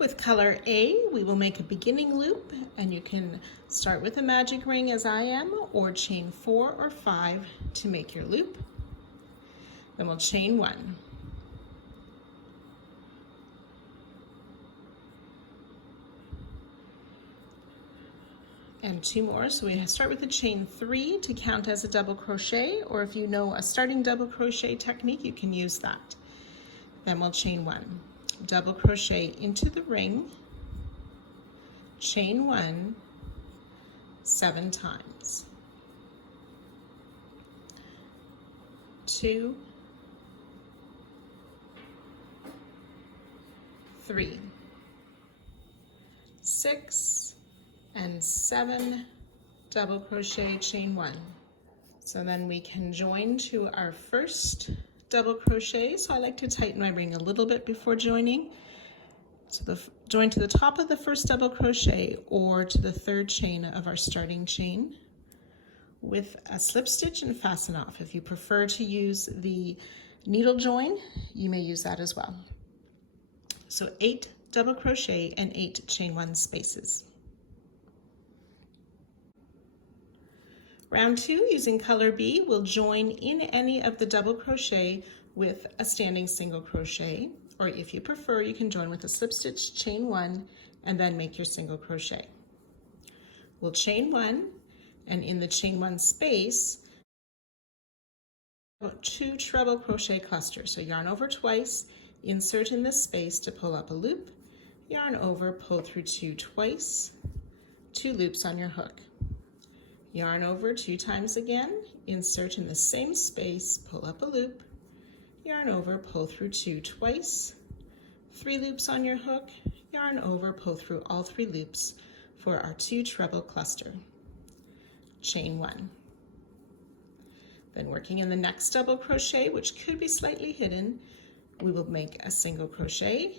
With color A, we will make a beginning loop, and you can start with a magic ring as I am, or chain 4 or 5 to make your loop. Then we'll chain 1. And 2 more, so we start with a chain 3 to count as a double crochet, or if you know a starting double crochet technique, you can use that. Then we'll chain 1. Double crochet into the ring, chain 1 7 times, 2, 3, 6, and 7 double crochet, chain 1. So then we can join to our first double crochet. So I like to tighten my ring a little bit before joining. So join to the top of the first double crochet or to the 3rd chain of our starting chain with a slip stitch and fasten off. If you prefer to use the needle join, you may use that as well. So 8 double crochet and 8 chain 1 spaces. Round 2, using color B, we'll join in any of the double crochet with a standing single crochet, or if you prefer, you can join with a slip stitch, chain 1, and then make your single crochet. We'll chain 1, and in the chain 1 space, 2 treble crochet clusters. So yarn over twice, insert in this space to pull up a loop, yarn over, pull through 2 twice, 2 loops on your hook. Yarn over 2 times again, insert in the same space, pull up a loop, yarn over, pull through 2 twice, 3 loops on your hook, yarn over, pull through all 3 loops for our 2 treble cluster. Chain 1. Then working in the next double crochet, which could be slightly hidden, we will make a single crochet,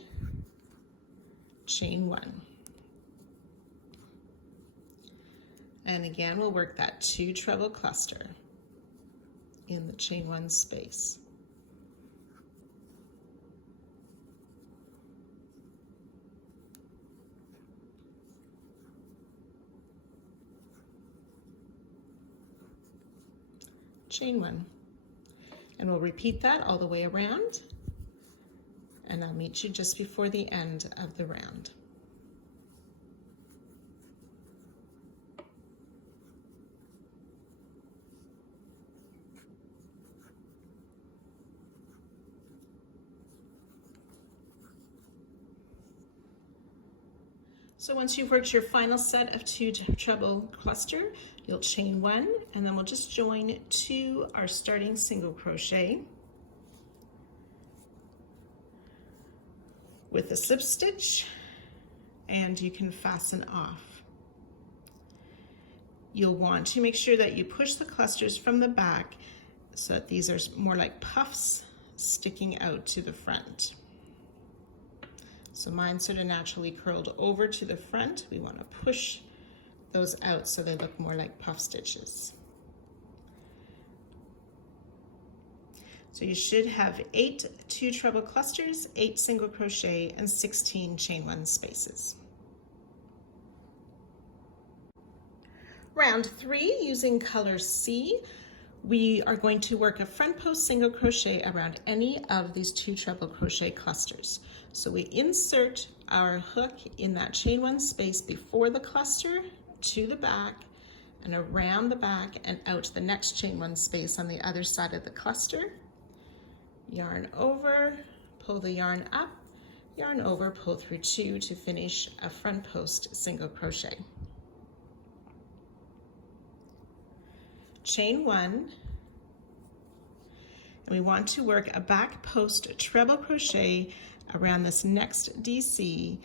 chain 1. And again, we'll work that 2 treble cluster in the chain 1 space. Chain 1. And we'll repeat that all the way around, and I'll meet you just before the end of the round. So once you've worked your final set of 2 treble cluster, you'll chain 1, and then we'll just join to our starting single crochet with a slip stitch, and you can fasten off. You'll want to make sure that you push the clusters from the back so that these are more like puffs sticking out to the front. So mine sort of naturally curled over to the front. We want to push those out so they look more like puff stitches. So you should have 8 2 treble clusters, 8 single crochet, and 16 chain 1 spaces. Round 3, using color C, we are going to work a front post single crochet around any of these 2 treble crochet clusters. So we insert our hook in that chain 1 space before the cluster to the back and around the back and out the next chain 1 space on the other side of the cluster. Yarn over, pull the yarn up, yarn over, pull through 2 to finish a front post single crochet. Chain 1, and we want to work a back post treble crochet around this next DC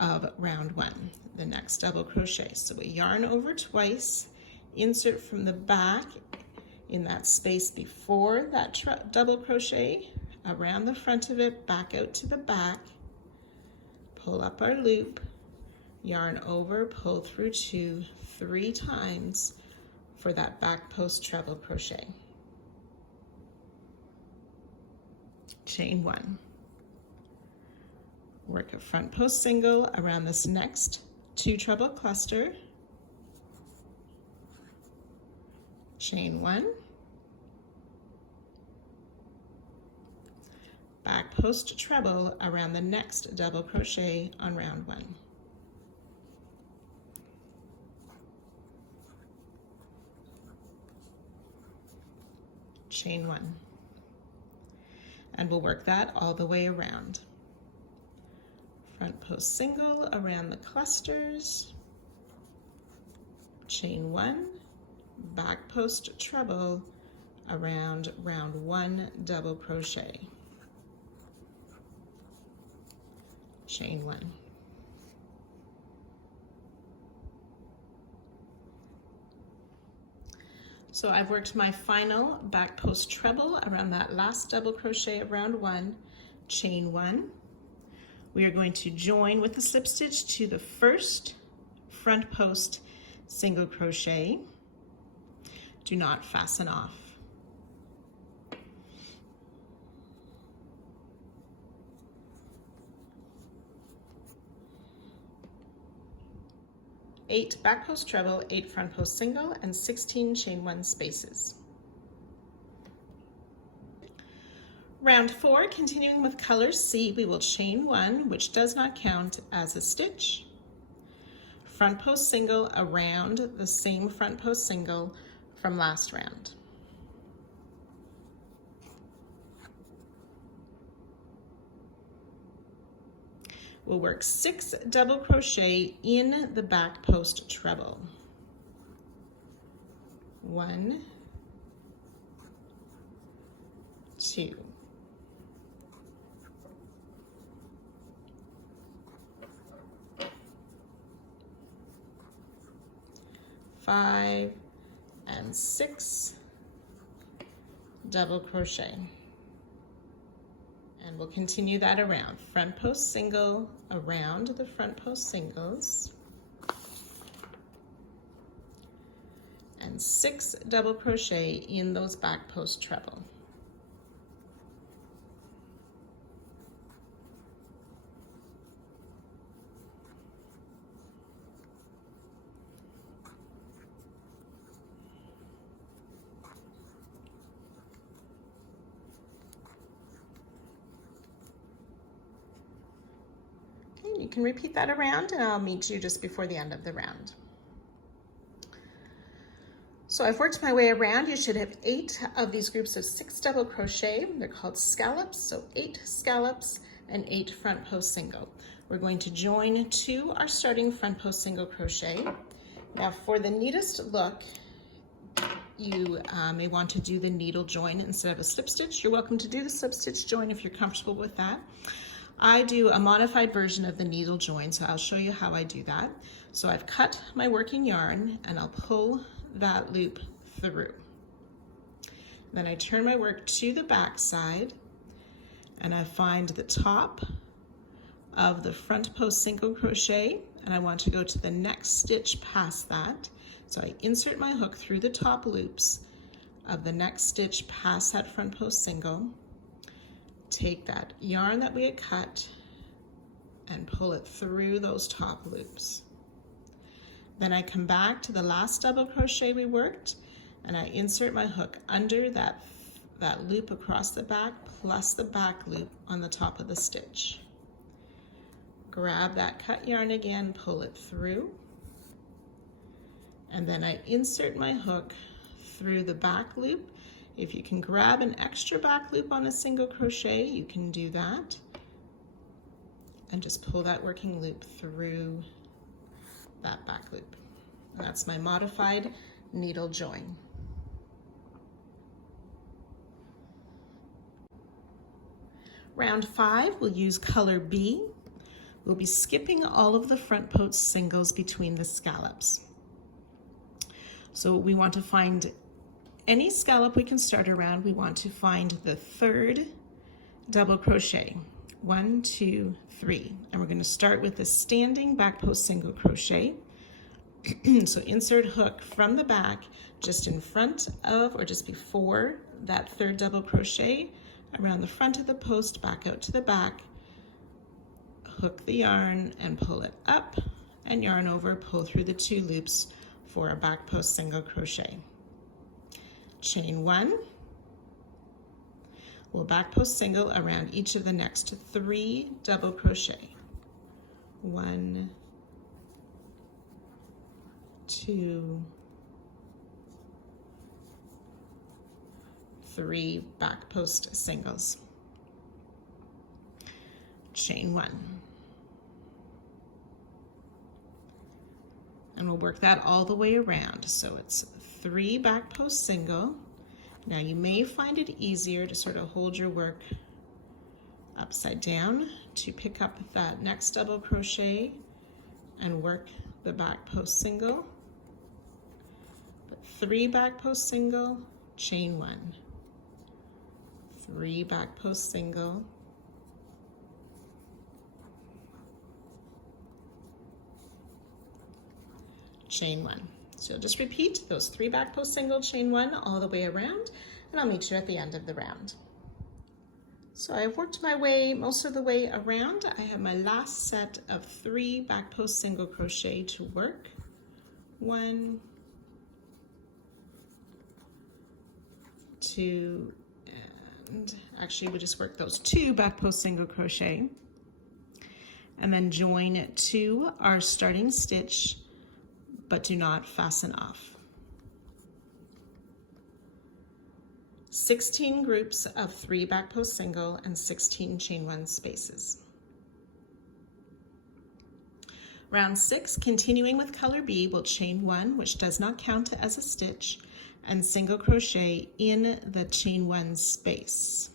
of round 1, the next double crochet. So we yarn over twice, insert from the back in that space before that double crochet, around the front of it, back out to the back, pull up our loop, yarn over, pull through 2, 3 times for that back post treble crochet. Chain 1. Work a front post single around this next 2 treble cluster, chain 1, back post treble around the next double crochet on round 1. Chain 1. And we'll work that all the way around. Front post single around the clusters, chain 1, back post treble around round 1 double crochet, chain 1. So I've worked my final back post treble around that last double crochet of round 1, chain 1. We are going to join with the slip stitch to the first front post single crochet. Do not fasten off. Eight back post treble, 8 front post single, and 16 chain 1 spaces. Round 4, continuing with color C, we will chain 1, which does not count as a stitch. Front post single around the same front post single from last round. We'll work 6 double crochet in the back post treble. 1, 2. 5 and 6 double crochet, and we'll continue that around. Front post single around the front post singles, and 6 double crochet in those back post treble. You can repeat that around, and I'll meet you just before the end of the round. So I've worked my way around. You should have 8 of these groups of 6 double crochet. They're called scallops, so 8 scallops and 8 front post single. We're going to join to our starting front post single crochet. Now for the neatest look, you may want to do the needle join instead of a slip stitch. You're welcome to do the slip stitch join if you're comfortable with that. I do a modified version of the needle join, so I'll show you how I do that. So I've cut my working yarn and I'll pull that loop through. Then I turn my work to the back side and I find the top of the front post single crochet, and I want to go to the next stitch past that. So I insert my hook through the top loops of the next stitch past that front post single. Take that yarn that we had cut and pull it through those top loops. Then I come back to the last double crochet we worked and I insert my hook under that loop across the back plus the back loop on the top of the stitch. Grab that cut yarn again, pull it through, and then I insert my hook through the back loop. If you can grab an extra back loop on a single crochet, you can do that. And just pull that working loop through that back loop. And that's my modified needle join. Round 5, we'll use color B. We'll be skipping all of the front post singles between the scallops. So we want to find any scallop we can start around. We want to find the 3rd double crochet. 1, 2, 3. And we're going to start with the standing back post single crochet. So insert hook from the back just in front of or just before that 3rd double crochet, around the front of the post, back out to the back, hook the yarn and pull it up, and yarn over, pull through the 2 loops for a back post single crochet. Chain 1. We'll back post single around each of the next 3 double crochet. 1, 2, 3 back post singles. Chain 1. And we'll work that all the way around. So it's 3 back post single. Now you may find it easier to sort of hold your work upside down to pick up that next double crochet and work the back post single. But 3 back post single, chain 1. 3 back post single, chain 1. So you'll just repeat those 3 back post single, chain 1 all the way around, and I'll meet you at the end of the round. So I've worked my way most of the way around. I have my last set of 3 back post single crochet to work. 1, 2, and actually we'll just work those 2 back post single crochet, and then join to our starting stitch, but do not fasten off. 16 groups of 3 back post single and 16 chain 1 spaces. Round 6, continuing with color B, we'll chain 1, which does not count as a stitch, and single crochet in the chain 1 space.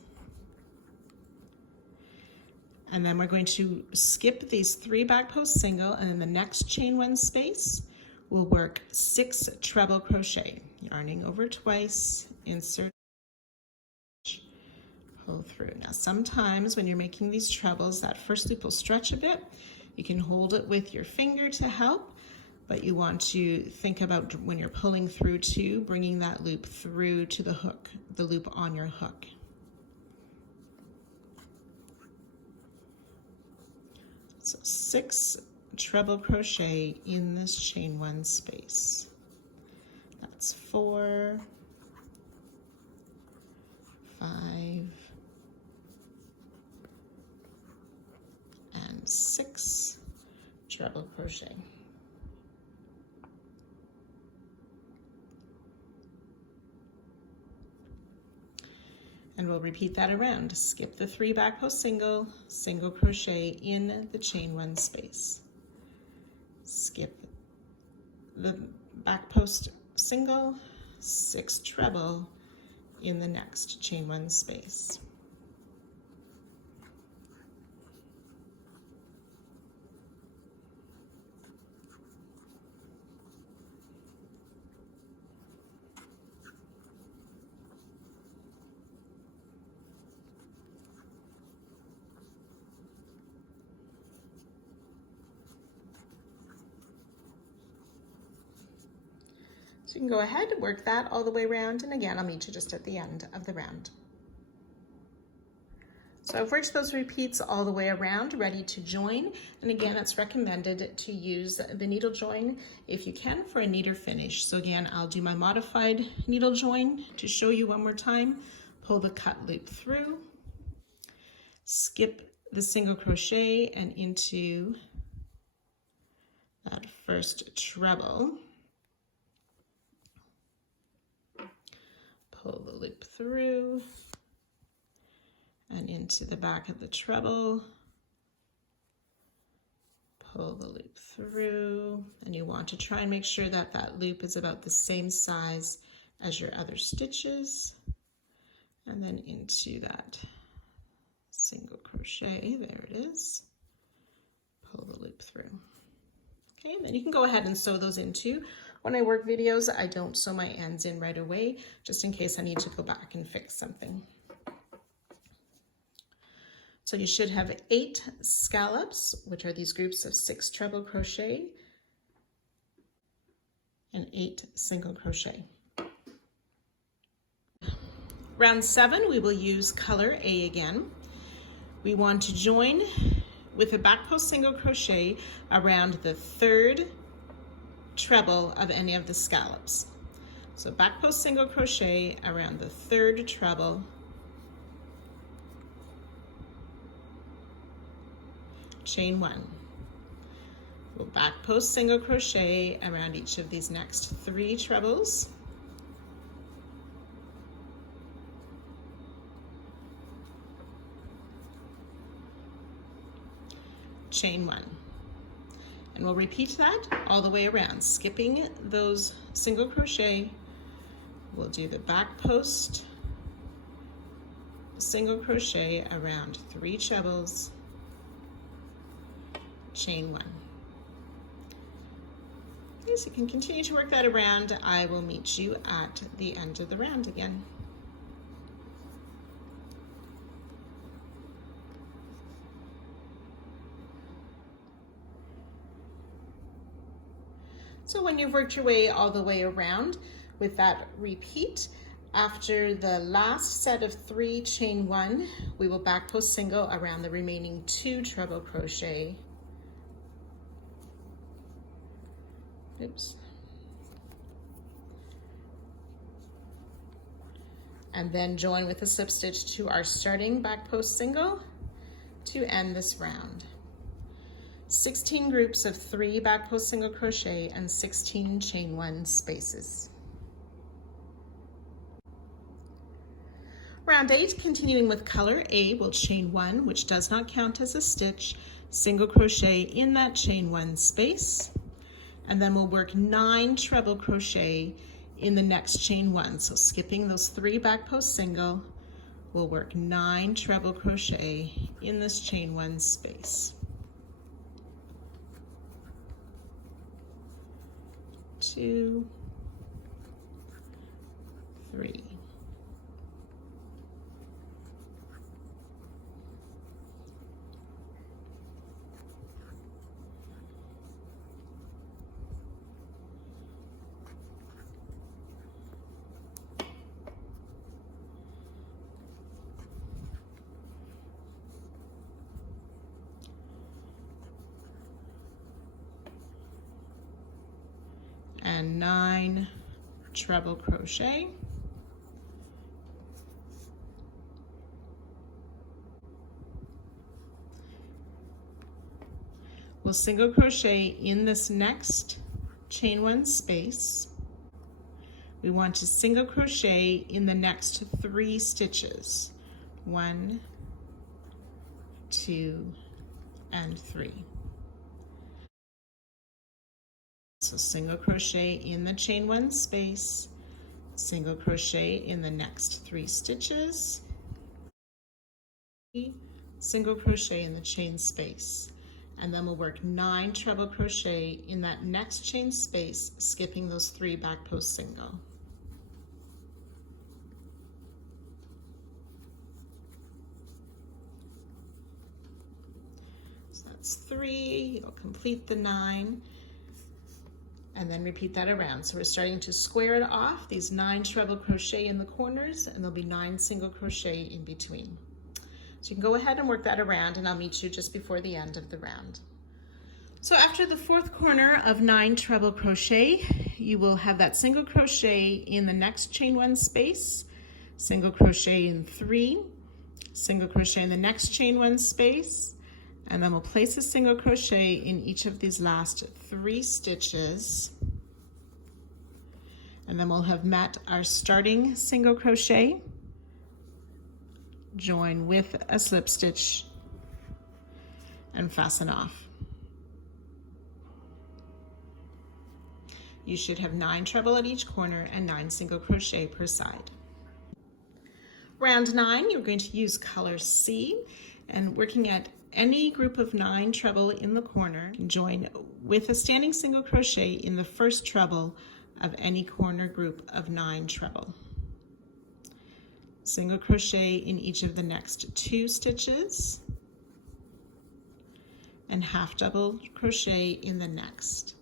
And then we're going to skip these 3 back post single, and in the next chain 1 space, we'll work 6 treble crochet, yarning over twice, insert, pull through. Now sometimes when you're making these trebles, that first loop will stretch a bit. You can hold it with your finger to help, but you want to think about when you're pulling through too, bringing that loop through to the hook, the loop on your hook. So 6 treble crochet in this chain 1 space. That's 4, 5, and 6 treble crochet. And we'll repeat that around. Skip the 3 back post single, single crochet in the chain 1 space. Skip the back post single, 6 treble in the next chain 1 space. So you can go ahead and work that all the way around, and again, I'll meet you just at the end of the round. So I've worked those repeats all the way around, ready to join. And again, it's recommended to use the needle join if you can for a neater finish. So again, I'll do my modified needle join to show you one more time. Pull the cut loop through, skip the single crochet and into that first treble. Pull the loop through and into the back of the treble. Pull the loop through, and you want to try and make sure that that loop is about the same size as your other stitches. And then into that single crochet, there it is. Pull the loop through. Okay, and then you can go ahead and sew those into. When I work videos, I don't sew my ends in right away, just in case I need to go back and fix something. So you should have 8 scallops, which are these groups of 6 treble crochet and 8 single crochet. Round 7, we will use color A again. We want to join with a back post single crochet around the third treble of any of the scallops. So back post single crochet around the third treble, chain one. We'll back post single crochet around each of these next three trebles, chain one. And we'll repeat that all the way around, skipping those single crochet. We'll do the back post single crochet around three trebles, chain one. Okay, so you can continue to work that around. I will meet you at the end of the round again. So when you've worked your way all the way around with that repeat, after the last set of three chain one, we will back post single around the remaining two treble crochet. Oops. And then join with a slip stitch to our starting back post single to end this round. 16 groups of 3 back post single crochet and 16 chain one spaces. Round 8, continuing with color A, we'll chain 1, which does not count as a stitch, single crochet in that chain 1 space, and then we'll work 9 treble crochet in the next chain 1. So skipping those 3 back post single, we'll work 9 treble crochet in this chain 1 space. 2, 3. And 9 treble crochet. We'll single crochet in this next chain 1 space. We want to single crochet in the next 3 stitches. 1, 2, and 3. So single crochet in the chain 1 space, single crochet in the next 3 stitches, single crochet in the chain space, and then we'll work 9 treble crochet in that next chain space, skipping those 3 back post single. So that's 3, you'll complete the 9. And then repeat that around. So we're starting to square it off, these 9 treble crochet in the corners, and there'll be 9 single crochet in between. So you can go ahead and work that around, and I'll meet you just before the end of the round. So after the 4th corner of 9 treble crochet, you will have that single crochet in the next chain 1 space, single crochet in 3, single crochet in the next chain 1 space, and then we'll place a single crochet in each of these last 3 stitches. And then we'll have met our starting single crochet, join with a slip stitch, and fasten off. You should have 9 treble at each corner and 9 single crochet per side. Round 9, you're going to use color C, and working at any group of 9 treble in the corner, join with a standing single crochet in the first treble of any corner group of 9 treble. Single crochet in each of the next 2 stitches, and half double crochet in the next.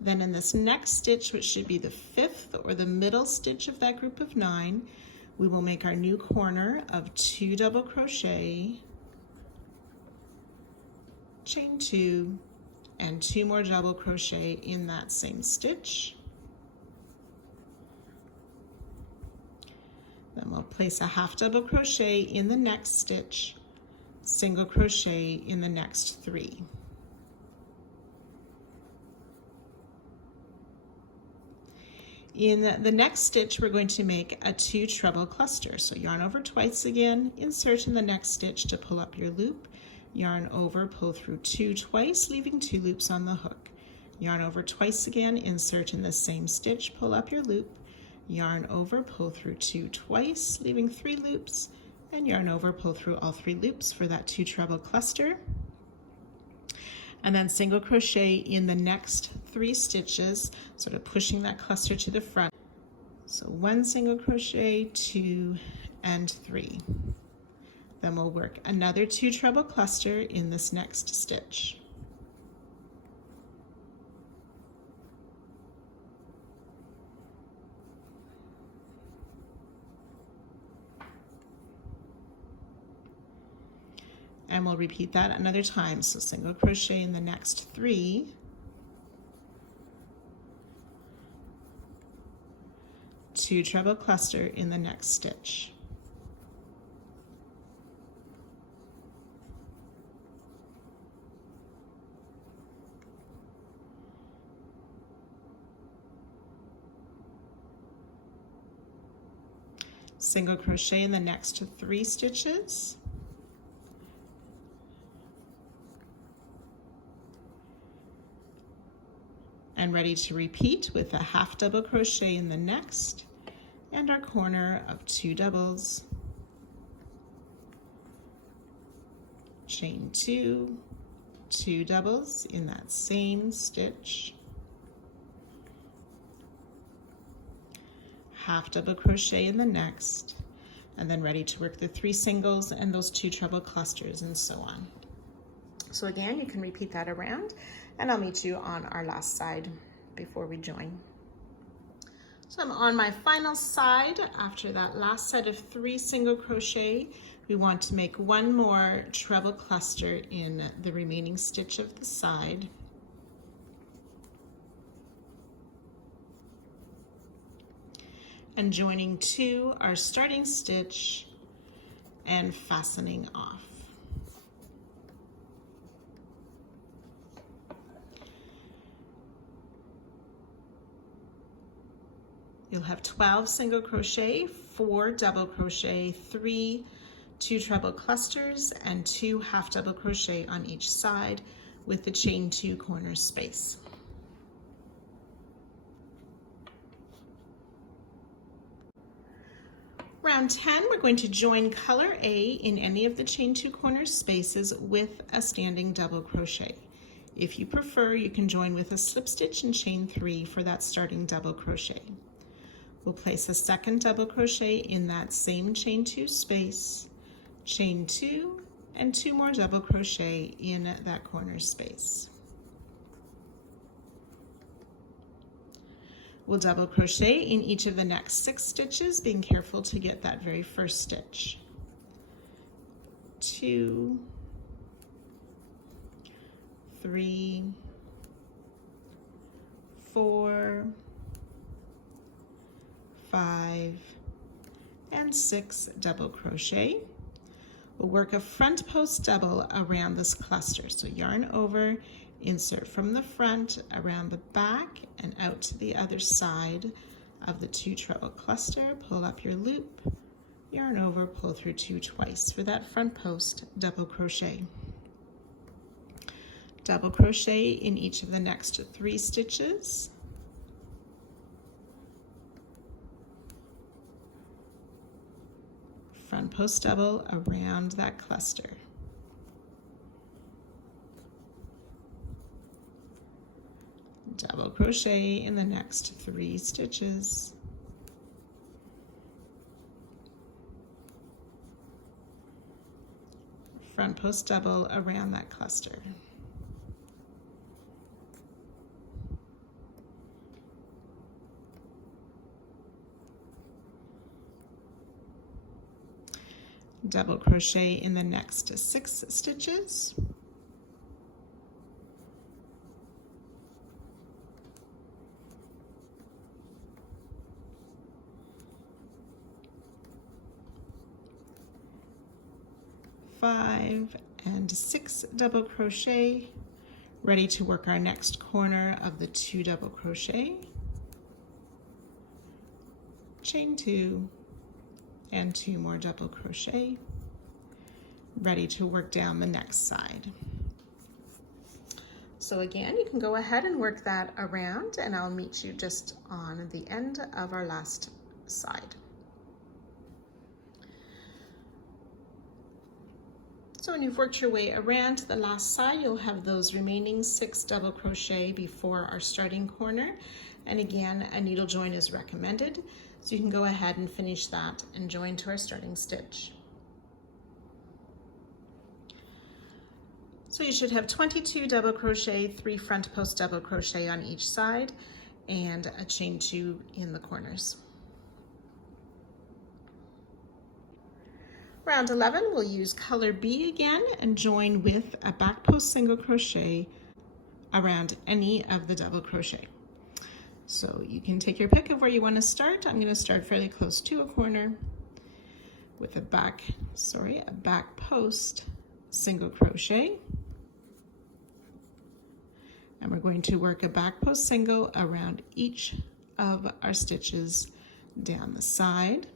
Then in this next stitch, which should be the 5th or the middle stitch of that group of 9, we will make our new corner of 2 double crochet, chain 2, and 2 more double crochet in that same stitch. Then we'll place a half double crochet in the next stitch, single crochet in the next 3. In the next stitch, we're going to make a 2 treble cluster. So yarn over twice again, insert in the next stitch to pull up your loop, yarn over, pull through 2 twice, leaving 2 loops on the hook. Yarn over twice again, insert in the same stitch, pull up your loop, yarn over, pull through 2 twice, leaving 3 loops, and yarn over, pull through all 3 loops for that 2 treble cluster. And then single crochet in the next 3 stitches, sort of pushing that cluster to the front. So 1 single crochet, 2, and 3. Then we'll work another 2 treble cluster in this next stitch. And we'll repeat that another time. So single crochet in the next 3, 2 treble cluster in the next stitch. Single crochet in the next 3 stitches. And ready to repeat with a half double crochet in the next and our corner of 2 doubles, chain 2, 2 doubles in that same stitch, half double crochet in the next, and then ready to work the 3 singles and those 2 treble clusters and so on. So again, you can repeat that around, and I'll meet you on our last side before we join. So I'm on my final side. After that last set of 3 single crochet, we want to make 1 more treble cluster in the remaining stitch of the side. And joining to our starting stitch and fastening off. You'll have 12 single crochet, 4 double crochet, 3 2 treble clusters, and 2 half double crochet on each side with the chain 2 corner space. Round 10, we're going to join color A in any of the chain 2 corner spaces with a standing double crochet. If you prefer, you can join with a slip stitch and chain 3 for that starting double crochet. We'll place a second double crochet in that same chain 2 space, chain 2, and 2 more double crochet in that corner space. We'll double crochet in each of the next 6 stitches, being careful to get that very first stitch. 2, 3, 4, 5, and 6 double crochet. We'll work a front post double around this cluster. So yarn over, insert from the front, around the back, and out to the other side of the 2 treble cluster. Pull up your loop, yarn over, pull through 2 twice for that front post double crochet. Double crochet in each of the next 3 stitches. Front post double around that cluster. Double crochet in the next 3 stitches. Front post double around that cluster. Double crochet in the next 6 stitches. 5 and 6 double crochet, ready to work our next corner of the 2 double crochet, chain 2 and 2 more double crochet, ready to work down the next side. So again, you can go ahead and work that around, and I'll meet you just on the end of our last side. So when you've worked your way around to the last side, you'll have those remaining 6 double crochet before our starting corner. And again, a needle join is recommended. So you can go ahead and finish that and join to our starting stitch. So you should have 22 double crochet, 3 front post double crochet on each side, and a chain 2 in the corners. Round 11, we'll use color B again and join with a back post single crochet around any of the double crochet. So you can take your pick of where you want to start. I'm going to start fairly close to a corner with a back post single crochet. And we're going to work a back post single around each of our stitches down the side.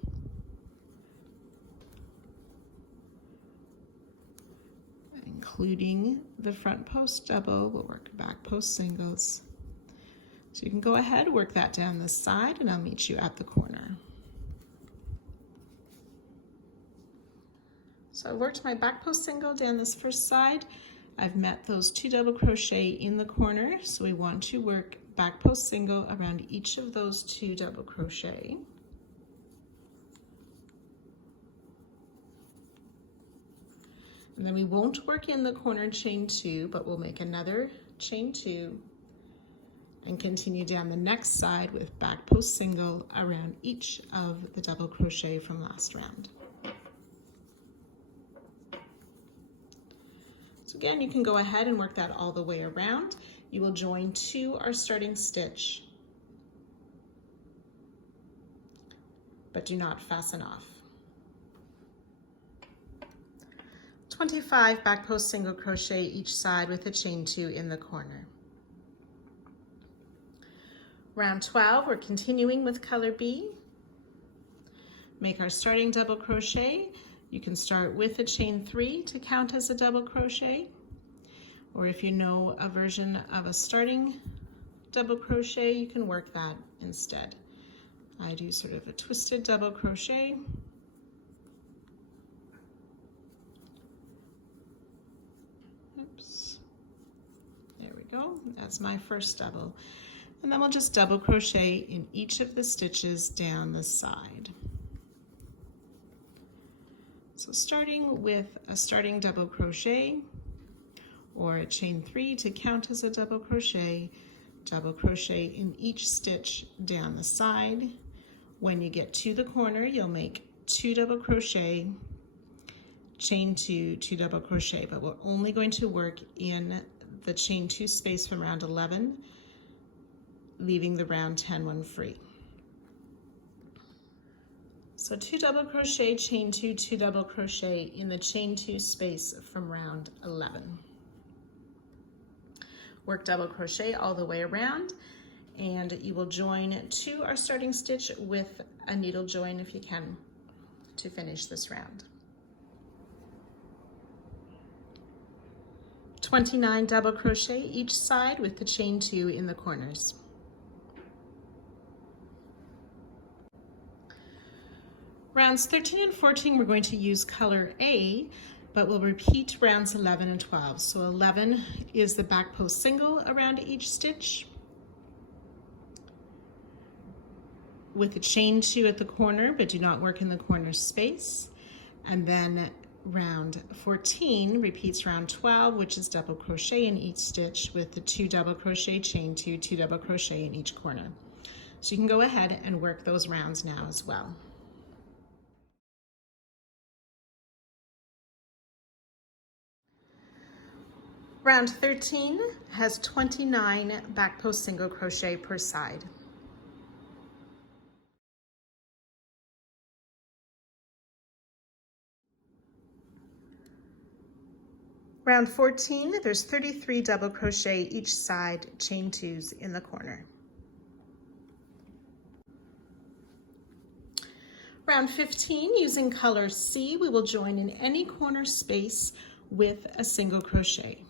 Including the front post double, we'll work back post singles. So you can go ahead, work that down the side, and I'll meet you at the corner. So I worked my back post single down this first side. I've met those 2 double crochet in the corner, so we want to work back post single around each of those 2 double crochet. And then we won't work in the corner chain 2, but we'll make another chain 2 and continue down the next side with back post single around each of the double crochet from last round. So again, you can go ahead and work that all the way around. You will join to our starting stitch, but do not fasten off. 25 back post single crochet each side with a chain 2 in the corner. Round 12, we're continuing with color B. Make our starting double crochet. You can start with a chain 3 to count as a double crochet, or if you know a version of a starting double crochet, you can work that instead. I do sort of a twisted double crochet. Oops. There we go. That's my first double. And then we'll just double crochet in each of the stitches down the side. So starting with a starting double crochet or a chain 3 to count as a double crochet in each stitch down the side. When you get to the corner, you'll make 2 double crochet, chain 2, 2 double crochet, but we're only going to work in the chain 2 space from round 11, leaving the round 10 one free. So 2 double crochet, chain 2, 2 double crochet in the chain 2 space from round 11. Work double crochet all the way around, and you will join to our starting stitch with a needle join if you can to finish this round. 29 double crochet each side with the chain 2 in the corners. Rounds 13 and 14, we're going to use color A, but we'll repeat rounds 11 and 12. So 11 is the back post single around each stitch with a chain 2 at the corner, but do not work in the corner space. And then round 14 repeats round 12, which is double crochet in each stitch with the 2 double crochet, chain 2, 2 double crochet in each corner. So you can go ahead and work those rounds now as well. Round 13 has 29 back post single crochet per side. Round 14, there's 33 double crochet each side, chain 2s in the corner. Round 15, using color C, we will join in any corner space with a single crochet.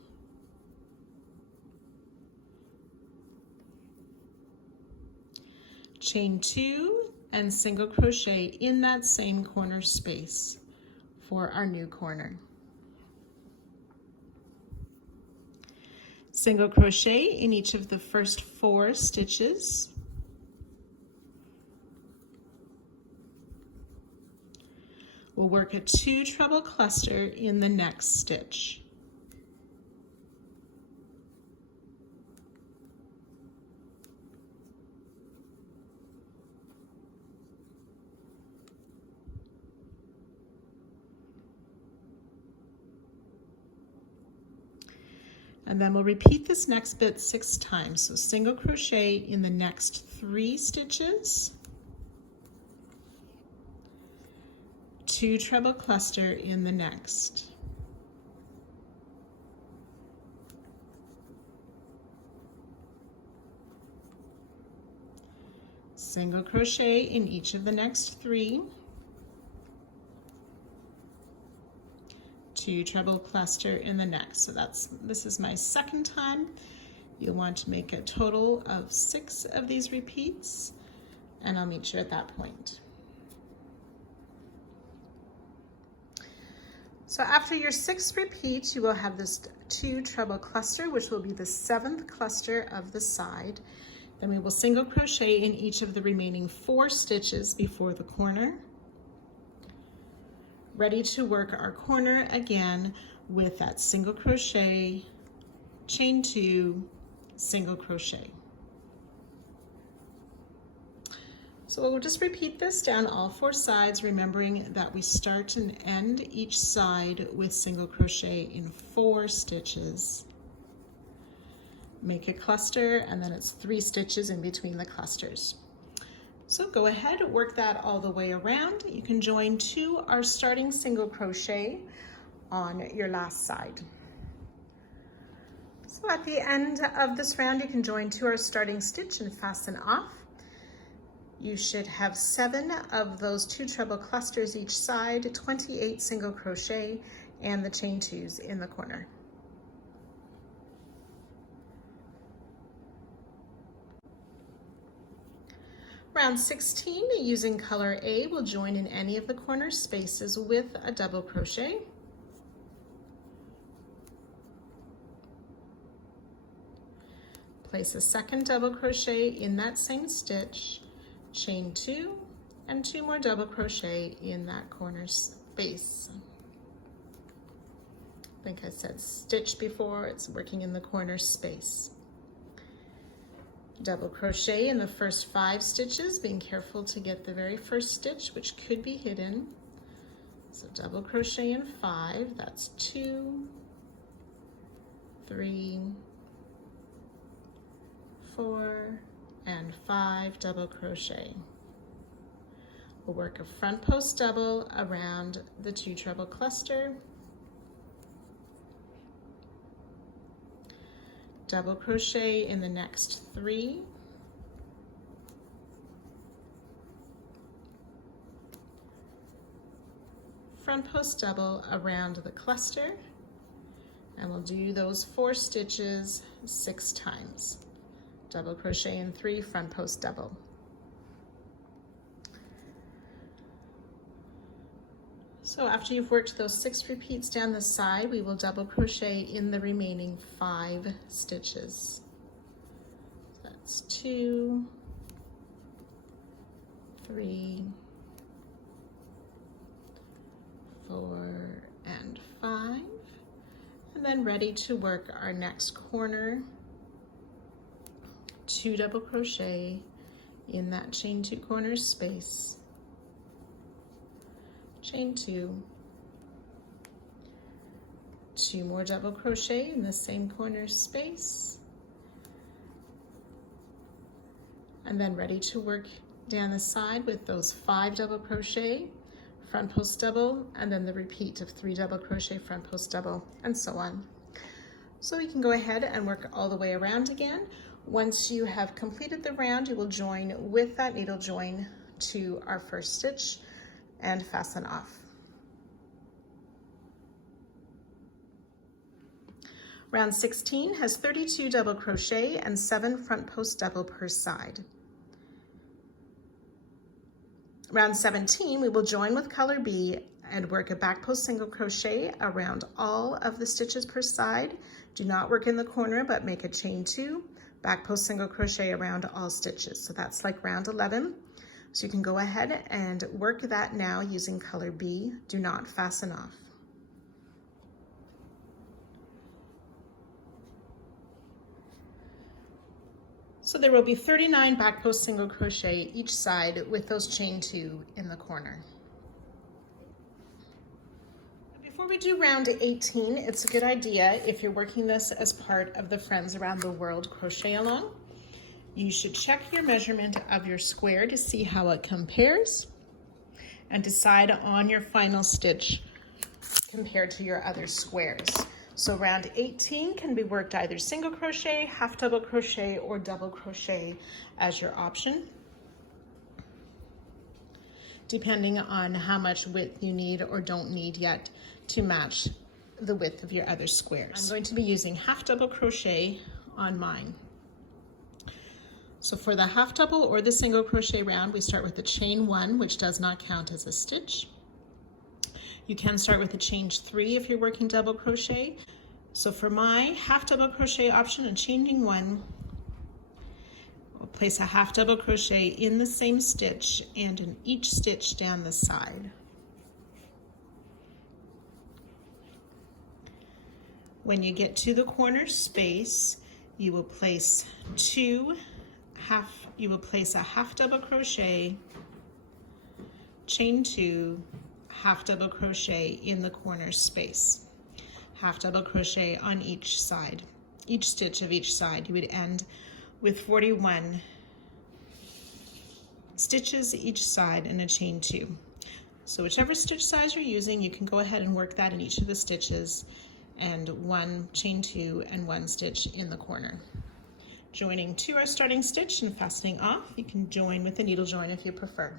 Chain 2 and single crochet in that same corner space for our new corner. Single crochet in each of the first 4 stitches. We'll work a 2 treble cluster in the next stitch. And then we'll repeat this next bit 6 times. So single crochet in the next 3 stitches, 2 treble cluster in the next. Single crochet in each of the next 3, 2 treble cluster in the next. So this is my second time. You'll want to make a total of 6 of these repeats, and I'll meet you at that point. So after your 6 repeats, you will have this 2 treble cluster, which will be the 7th cluster of the side. Then we will single crochet in each of the remaining 4 stitches before the corner. Ready to work our corner again with that single crochet, chain 2, single crochet. So we'll just repeat this down all 4 sides, remembering that we start and end each side with single crochet in 4 stitches. Make a cluster, and then it's 3 stitches in between the clusters. So go ahead, work that all the way around. You can join to our starting single crochet on your last side. So at the end of this round, you can join to our starting stitch and fasten off. You should have 7 of those 2 treble clusters each side, 28 single crochet, and the chain 2s in the corner. Round 16, using color A, we'll join in any of the corner spaces with a double crochet. Place a second double crochet in that same stitch, chain 2, and 2 more double crochet in that corner space. I think I said stitch before, it's working in the corner space. Double crochet in the first 5 stitches, being careful to get the very first stitch, which could be hidden. So double crochet in 5, that's 2, 3, 4, and 5 double crochet. We'll work a front post double around the 2 treble cluster, double crochet in the next 3, front post double around the cluster, and we'll do those 4 stitches 6 times. Double crochet in 3, front post double. So after you've worked those 6 repeats down the side, we will double crochet in the remaining 5 stitches. That's 2, 3, 4, and 5. And then ready to work our next corner, 2 double crochet in that chain 2 corner space, chain 2, 2 more double crochet in the same corner space, and then ready to work down the side with those 5 double crochet, front post double, and then the repeat of 3 double crochet, front post double, and so on. So you can go ahead and work all the way around again. Once you have completed the round, you will join with that needle join to our first stitch and fasten off. Round 16 has 32 double crochet and 7 front post double per side. Round 17, we will join with color B and work a back post single crochet around all of the stitches per side. Do not work in the corner, but make a chain 2, back post single crochet around all stitches. So that's like round 11. So you can go ahead and work that now using color B. Do not fasten off. So there will be 39 back post single crochet each side with those chain 2 in the corner. Before we do round 18, it's a good idea, if you're working this as part of the Friends Around the World crochet along, you should check your measurement of your square to see how it compares and decide on your final stitch compared to your other squares. So round 18 can be worked either single crochet, half double crochet, or double crochet as your option, depending on how much width you need or don't need yet to match the width of your other squares. I'm going to be using half double crochet on mine. So for the half double or the single crochet round, we start with the chain 1, which does not count as a stitch. You can start with a chain 3 if you're working double crochet. So for my half double crochet option and chaining 1, we'll place a half double crochet in the same stitch and in each stitch down the side. When you get to the corner space, you will place a half double crochet, chain 2, half double crochet in the corner space, half double crochet on each side. Each stitch of each side, you would end with 41 stitches each side and a chain 2. So whichever stitch size you're using, you can go ahead and work that in each of the stitches, and 1 chain 2 and 1 stitch in the corner. Joining to our starting stitch and fastening off, you can join with a needle join if you prefer.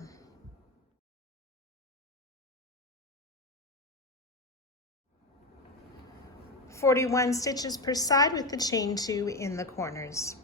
41 stitches per side with the chain 2 in the corners.